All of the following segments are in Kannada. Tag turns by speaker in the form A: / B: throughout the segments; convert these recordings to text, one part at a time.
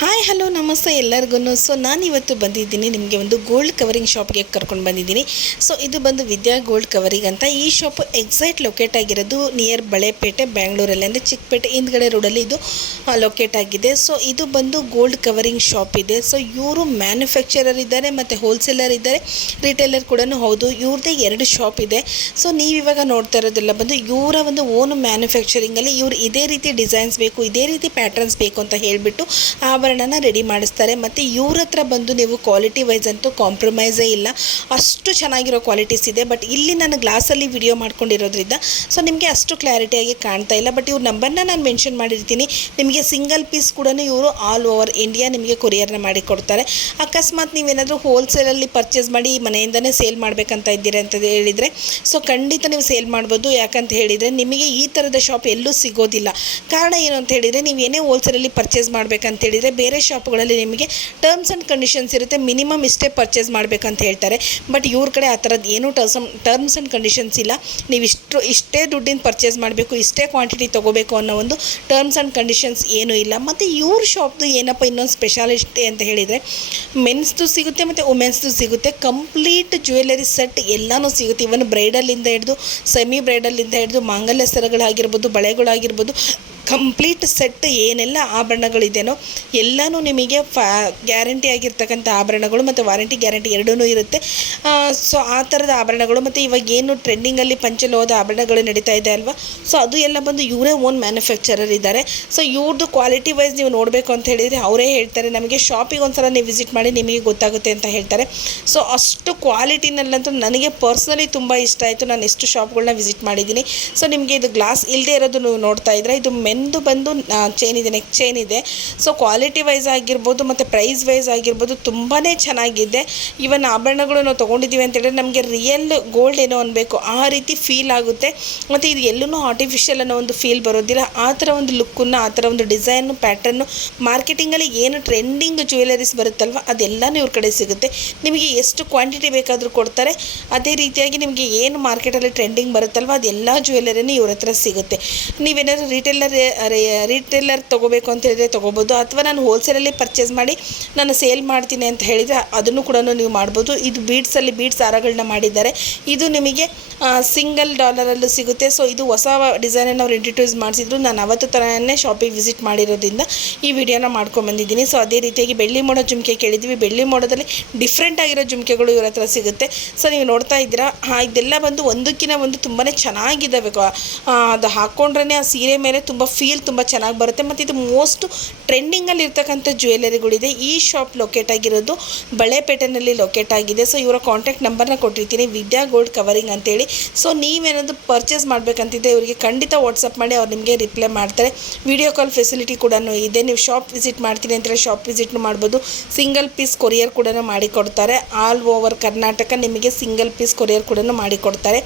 A: ಹಾಯ್ ಹಲೋ ನಮಸ್ತೆ ಎಲ್ಲರಿಗೂ. ಸೊ ನಾನು ಇವತ್ತು ಬಂದಿದ್ದೀನಿ ನಿಮಗೆ ಒಂದು ಗೋಲ್ಡ್ ಕವರಿಂಗ್ ಶಾಪ್ಗೆ ಕರ್ಕೊಂಡು ಬಂದಿದ್ದೀನಿ. ಸೊ ಇದು ಬಂದು ವಿದ್ಯಾ ಗೋಲ್ಡ್ ಕವರಿಂಗ್ ಅಂತ. ಈ ಶಾಪ್ ಎಕ್ಸಾಕ್ಟ್ ಲೊಕೇಟ್ ಆಗಿರೋದು ನಿಯರ್ ಬಳೆಪೇಟೆ, ಬ್ಯಾಂಗ್ಳೂರಲ್ಲಿ. ಅಂದರೆ ಚಿಕ್ಕಪೇಟೆ ಹಿಂದ್ಗಡೆ ರೋಡಲ್ಲಿ ಇದು ಲೊಕೇಟ್ ಆಗಿದೆ. ಸೊ ಇದು ಬಂದು ಗೋಲ್ಡ್ ಕವರಿಂಗ್ ಶಾಪ್ ಇದೆ. ಸೊ ಇವರು ಮ್ಯಾನುಫ್ಯಾಕ್ಚರರ್ ಇದ್ದಾರೆ ಮತ್ತು ಹೋಲ್ಸೇಲರ್ ಇದ್ದಾರೆ ರಿಟೇಲರ್ ಕೂಡ ಹೌದು. ಇವ್ರದ್ದೇ ಎರಡು ಶಾಪ್ ಇದೆ. ಸೊ ನೀವು ಇವಾಗ ನೋಡ್ತಾ ಇರೋದೆಲ್ಲ ಬಂದು ಇವರ ಒಂದು ಓನ್ ಮ್ಯಾನುಫ್ಯಾಕ್ಚರಿಂಗಲ್ಲಿ ಇವರು ಇದೇ ರೀತಿ ಡಿಸೈನ್ಸ್ ಬೇಕು, ಇದೇ ರೀತಿ ಪ್ಯಾಟರ್ನ್ಸ್ ಬೇಕು ಅಂತ ಹೇಳಿಬಿಟ್ಟು ಆಭರಣನ ರೆಡಿ ಮಾಡಿಸ್ತಾರೆ. ಮತ್ತು ಇವ್ರ ಹತ್ರ ಬಂದು ನೀವು ಕ್ವಾಲಿಟಿ ವೈಸ್ ಅಂತೂ ಕಾಂಪ್ರಮೈಸೇ ಇಲ್ಲ. ಅಷ್ಟು ಚೆನ್ನಾಗಿರೋ ಕ್ವಾಲಿಟೀಸ್ ಇದೆ. ಬಟ್ ಇಲ್ಲಿ ನಾನು ಗ್ಲಾಸಲ್ಲಿ ವಿಡಿಯೋ ಮಾಡ್ಕೊಂಡಿರೋದ್ರಿಂದ ಸೊ ನಿಮಗೆ ಅಷ್ಟು ಕ್ಲಾರಿಟಿಯಾಗಿ ಕಾಣ್ತಾ ಇಲ್ಲ. ಬಟ್ ಇವ್ರ ನಂಬರ್ನ ನಾನು ಮೆನ್ಷನ್ ಮಾಡಿರ್ತೀನಿ. ನಿಮಗೆ ಸಿಂಗಲ್ ಪೀಸ್ ಕೂಡ ಇವರು ಆಲ್ ಓವರ್ ಇಂಡಿಯಾ ನಿಮಗೆ ಕೊರಿಯರ್ನ ಮಾಡಿ ಕೊಡ್ತಾರೆ. ಅಕಸ್ಮಾತ್ ನೀವೇನಾದರೂ ಹೋಲ್ಸೇಲಲ್ಲಿ ಪರ್ಚೇಸ್ ಮಾಡಿ ಮನೆಯಿಂದನೇ ಸೇಲ್ ಮಾಡಬೇಕಂತ ಇದ್ದೀರಾ ಅಂತ ಹೇಳಿದರೆ ಸೊ ಖಂಡಿತ ನೀವು ಸೇಲ್ ಮಾಡ್ಬೋದು. ಯಾಕಂತ ಹೇಳಿದರೆ, ನಿಮಗೆ ಈ ಥರದ ಶಾಪ್ ಎಲ್ಲೂ ಸಿಗೋದಿಲ್ಲ. ಕಾರಣ ಏನು ಅಂತ ಹೇಳಿದರೆ, ನೀವು ಏನೇ ಹೋಲ್ಸೇಲಲ್ಲಿ ಪರ್ಚೇಸ್ ಮಾಡಬೇಕಂತ ಹೇಳಿದರೆ ಬೇರೆ ಶಾಪ್ಗಳಲ್ಲಿ ನಿಮಗೆ ಟರ್ಮ್ಸ್ ಆ್ಯಂಡ್ ಕಂಡೀಷನ್ಸ್ ಇರುತ್ತೆ ಮಿನಿಮಮ್ ಇಷ್ಟೇ ಪರ್ಚೇಸ್ ಮಾಡಬೇಕಂತ ಹೇಳ್ತಾರೆ. ಬಟ್ ಇವ್ರ ಕಡೆ ಆ ಥರದ್ದು ಏನೂ ಟರ್ಮ್ಸ್ ಟರ್ಮ್ಸ್ ಆ್ಯಂಡ್ ಕಂಡೀಷನ್ಸ್ ಇಲ್ಲ. ನೀವು ಇಷ್ಟು, ಇಷ್ಟೇ ದುಡ್ಡಿನ ಪರ್ಚೇಸ್ ಮಾಡಬೇಕು, ಇಷ್ಟೇ ಕ್ವಾಂಟಿಟಿ ತೊಗೋಬೇಕು ಅನ್ನೋ ಒಂದು ಟರ್ಮ್ಸ್ ಆ್ಯಂಡ್ ಕಂಡೀಷನ್ಸ್ ಏನೂ ಇಲ್ಲ. ಮತ್ತು ಇವ್ರ ಶಾಪ್ದು ಏನಪ್ಪ ಇನ್ನೊಂದು ಸ್ಪೆಷಾಲಿಟಿ ಅಂತ ಹೇಳಿದರೆ ಮೆನ್ಸ್ದು ಸಿಗುತ್ತೆ ಮತ್ತು ವುಮೆನ್ಸ್ದು ಸಿಗುತ್ತೆ. ಕಂಪ್ಲೀಟ್ ಜ್ಯುವೆಲರಿ ಸೆಟ್ ಎಲ್ಲನೂ ಸಿಗುತ್ತೆ. ಇವನ್ ಬ್ರೈಡಲಿಂದ ಹಿಡಿದು ಸೆಮಿ ಬ್ರೈಡಲಿಂದ ಹಿಡಿದು, ಮಾಂಗಲ್ಯ ಸರಗಳಾಗಿರ್ಬೋದು, ಬಳೆಗಳಾಗಿರ್ಬೋದು ಕಂಪ್ಲೀಟ್ ಸೆಟ್ ಏನೆಲ್ಲ ಆಭರಣಗಳಿದೆಯೋ ಎಲ್ಲನೂ ನಿಮಗೆ ಫಾ ಗ್ಯಾರಂಟಿ ಆಗಿರ್ತಕ್ಕಂಥ ಆಭರಣಗಳು ಮತ್ತು ವಾರಂಟಿ ಗ್ಯಾರಂಟಿ ಎರಡೂ ಇರುತ್ತೆ. ಸೊ ಆ ಥರದ ಆಭರಣಗಳು ಮತ್ತು ಇವಾಗ ಏನು ಟ್ರೆಂಡಿಂಗಲ್ಲಿ ಪಂಚಲೋಹದ ಆಭರಣಗಳು ನಡೀತಾ ಇದೆ ಅಲ್ವಾ? ಸೊ ಅದು ಎಲ್ಲ ಬಂದು ಇವರೇ ಓನ್ ಮ್ಯಾನುಫ್ಯಾಕ್ಚರರ್ ಇದ್ದಾರೆ. ಸೊ ಇವ್ರದ್ದು ಕ್ವಾಲಿಟಿ ವೈಸ್ ನೀವು ನೋಡಬೇಕು ಅಂತ ಹೇಳಿದರೆ ಅವರೇ ಹೇಳ್ತಾರೆ, ನಮಗೆ ಶಾಪಿಗೆ ಒಂದು ಸಲ ನೀವು ವಿಸಿಟ್ ಮಾಡಿ ನಿಮಗೆ ಗೊತ್ತಾಗುತ್ತೆ ಅಂತ ಹೇಳ್ತಾರೆ. ಸೊ ಅಷ್ಟು ಕ್ವಾಲಿಟಿನಲ್ಲಂತೂ ನನಗೆ ಪರ್ಸ್ನಲಿ ತುಂಬ ಇಷ್ಟ ಆಯಿತು. ನಾನು ಎಷ್ಟು ಶಾಪ್ಗಳನ್ನ ವಿಸಿಟ್ ಮಾಡಿದ್ದೀನಿ. ಸೊ ನಿಮಗೆ ಇದು ಗ್ಲಾಸ್ ಇಲ್ಲದೆ ಇರೋದು ನೋಡ್ತಾ ಇದ್ರೆ, ಇದು ಮೆನ್ದು ಬಂದು ಚೈನ್ ಇದೆ ನೆಕ್ ಚೈನ್ ಇದೆ. ಸೊ ಕ್ವಾಲಿಟಿ ವೈಸ್ ಆಗಿರ್ಬೋದು ಮತ್ತು ಪ್ರೈಸ್ ವೈಸ್ ಆಗಿರ್ಬೋದು ತುಂಬಾ ಚೆನ್ನಾಗಿದೆ. ಇವನ್ ಆಭರಣಗಳು ನಾವು ತೊಗೊಂಡಿದ್ದೀವಿ ಅಂತೇಳಿದ್ರೆ ನಮಗೆ ರಿಯಲ್ ಗೋಲ್ಡ್ ಏನೋ ಅನ್ಬೇಕು. ಆ ರೀತಿ ಫೀಲ್ ಆಗುತ್ತೆ. ಮತ್ತು ಇದು ಎಲ್ಲೂ ಆರ್ಟಿಫಿಷಿಯಲ್ ಅನ್ನೋ ಒಂದು ಫೀಲ್ ಬರೋದಿಲ್ಲ. ಆ ಥರ ಒಂದು ಲುಕ್ಕನ್ನು ಆ ಥರ ಒಂದು ಡಿಸೈನು ಪ್ಯಾಟರ್ನು ಮಾರ್ಕೆಟಿಂಗಲ್ಲಿ ಏನು ಟ್ರೆಂಡಿಂಗ್ ಜ್ಯುವೆಲರೀಸ್ ಬರುತ್ತಲ್ವ, ಅದೆಲ್ಲನೂ ಇವ್ರ ಕಡೆ ಸಿಗುತ್ತೆ. ನಿಮಗೆ ಎಷ್ಟು ಕ್ವಾಂಟಿಟಿ ಬೇಕಾದರೂ ಕೊಡ್ತಾರೆ. ಅದೇ ರೀತಿಯಾಗಿ ನಿಮಗೆ ಏನು ಮಾರ್ಕೆಟಲ್ಲಿ ಟ್ರೆಂಡಿಂಗ್ ಬರುತ್ತಲ್ವ, ಅದೆಲ್ಲ ಜ್ಯುವೆಲರಿನೂ ಇವ್ರ ಹತ್ರ ಸಿಗುತ್ತೆ. ನೀವೇನಾದರೂ ರಿಟೇಲರ್ ರಿಟೇಲರ್ ತೊಗೋಬೇಕು ಅಂತ ಹೇಳಿದ್ರೆ ತೊಗೋಬೋದು. ಅಥವಾ ನಾನು ಹೋಲ್ಸೇಲಲ್ಲಿ ಪರ್ಚೇಸ್ ಮಾಡಿ ನಾನು ಸೇಲ್ ಮಾಡ್ತೀನಿ ಅಂತ ಹೇಳಿದರೆ ಅದನ್ನು ಕೂಡ ನೀವು ಮಾಡ್ಬೋದು. ಇದು ಬೀಡ್ಸಲ್ಲಿ ಬೀಡ್ಸ್ ಹಾರಗಳನ್ನ ಮಾಡಿದ್ದಾರೆ. ಇದು ನಿಮಗೆ ಸಿಂಗಲ್ ಡಾಲರಲ್ಲೂ ಸಿಗುತ್ತೆ. ಸೊ ಇದು ಹೊಸ ಡಿಸೈನನ್ನು ಅವ್ರು ಇಂಟ್ರಡ್ಯೂಸ್ ಮಾಡಿಸಿದ್ರು. ನಾನು ಅವತ್ತು ಥರನೇ ಶಾಪಿಗೆ ವಿಸಿಟ್ ಮಾಡಿರೋದ್ರಿಂದ ಈ ವಿಡಿಯೋನ ಮಾಡ್ಕೊಂಬಂದಿದ್ದೀನಿ ಸೊ ಅದೇ ರೀತಿಯಾಗಿ ಬೆಳ್ಳಿ ಮೋಡ ಜುಮ್ಕೆ ಕೇಳಿದ್ವಿ ಬೆಳ್ಳಿ ಮೋಡದಲ್ಲಿ ಡಿಫ್ರೆಂಟ್ ಆಗಿರೋ ಜುಮ್ಕೆಗಳು ಇವ್ರ ಹತ್ರ ಸಿಗುತ್ತೆ. ಸೊ ನೀವು ನೋಡ್ತಾ ಇದ್ದೀರಾ? ಹಾಂ ಇದೆಲ್ಲ ಬಂದು ಒಂದಕ್ಕಿಂತ ಒಂದು ತುಂಬಾ ಚೆನ್ನಾಗಿದ್ದಾವೆ. ಅದು ಹಾಕ್ಕೊಂಡ್ರೆ ಆ ಸೀರೆ ಮೇಲೆ ತುಂಬ ಫೀಲ್ ತುಂಬ ಚೆನ್ನಾಗಿ ಬರುತ್ತೆ. ಮತ್ತು ಇದು ಮೋಸ್ಟ್ ಟ್ರೆಂಡಿಂಗಲ್ಲಿ ಇರ್ತಕ್ಕಂಥ ಜ್ಯುವೆಲರಿಗಳಿದೆ ಈ ಶಾಪ್ ಲೊಕೇಟ್ ಆಗಿರೋದು ಬಳೆಪೇಟೆನಲ್ಲಿ ಲೊಕೇಟ್ ಆಗಿದೆ. ಸೊ ಇವರ ಕಾಂಟ್ಯಾಕ್ಟ್ ನಂಬರ್ನ ಕೊಟ್ಟಿರ್ತೀನಿ. ವಿದ್ಯಾ ಗೋಲ್ಡ್ ಕವರಿಂಗ್ ಅಂತೇಳಿ. ಸೊ ನೀವೇನಾದರೂ ಪರ್ಚೇಸ್ ಮಾಡಬೇಕಂತಿದ್ದೆ ಇವರಿಗೆ ಖಂಡಿತ ವಾಟ್ಸಪ್ ಮಾಡಿ, ಅವ್ರು ನಿಮಗೆ ರಿಪ್ಲೈ ಮಾಡ್ತಾರೆ. ವಿಡಿಯೋ ಕಾಲ್ ಫೆಸಿಲಿಟಿ ಕೂಡ ಇದೆ. ನೀವು ಶಾಪ್ ವಿಸಿಟ್ ಮಾಡ್ತೀನಿ ಅಂತೇಳಿ ಶಾಪ್ ವಿಸಿಟ್ನು ಮಾಡ್ಬೋದು. ಸಿಂಗಲ್ ಪೀಸ್ ಕೊರಿಯರ್ ಕೂಡ ಮಾಡಿಕೊಡ್ತಾರೆ ಆಲ್ ಓವರ್ ಕರ್ನಾಟಕ ನಿಮಗೆ ಸಿಂಗಲ್ ಪೀಸ್ ಕೊರಿಯರ್ ಕೂಡ ಮಾಡಿಕೊಡ್ತಾರೆ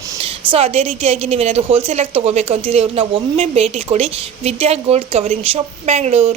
A: ಸೊ ಅದೇ ರೀತಿಯಾಗಿ ನೀವೇನಾದರೂ ಹೋಲ್ಸೇಲಾಗಿ ತೊಗೋಬೇಕು ಅಂತಿದ್ರೆ ಇವ್ರನ್ನ ಒಮ್ಮೆ ಭೇಟಿ ಕೊಡಿ. Vidya gold covering shop Bangalore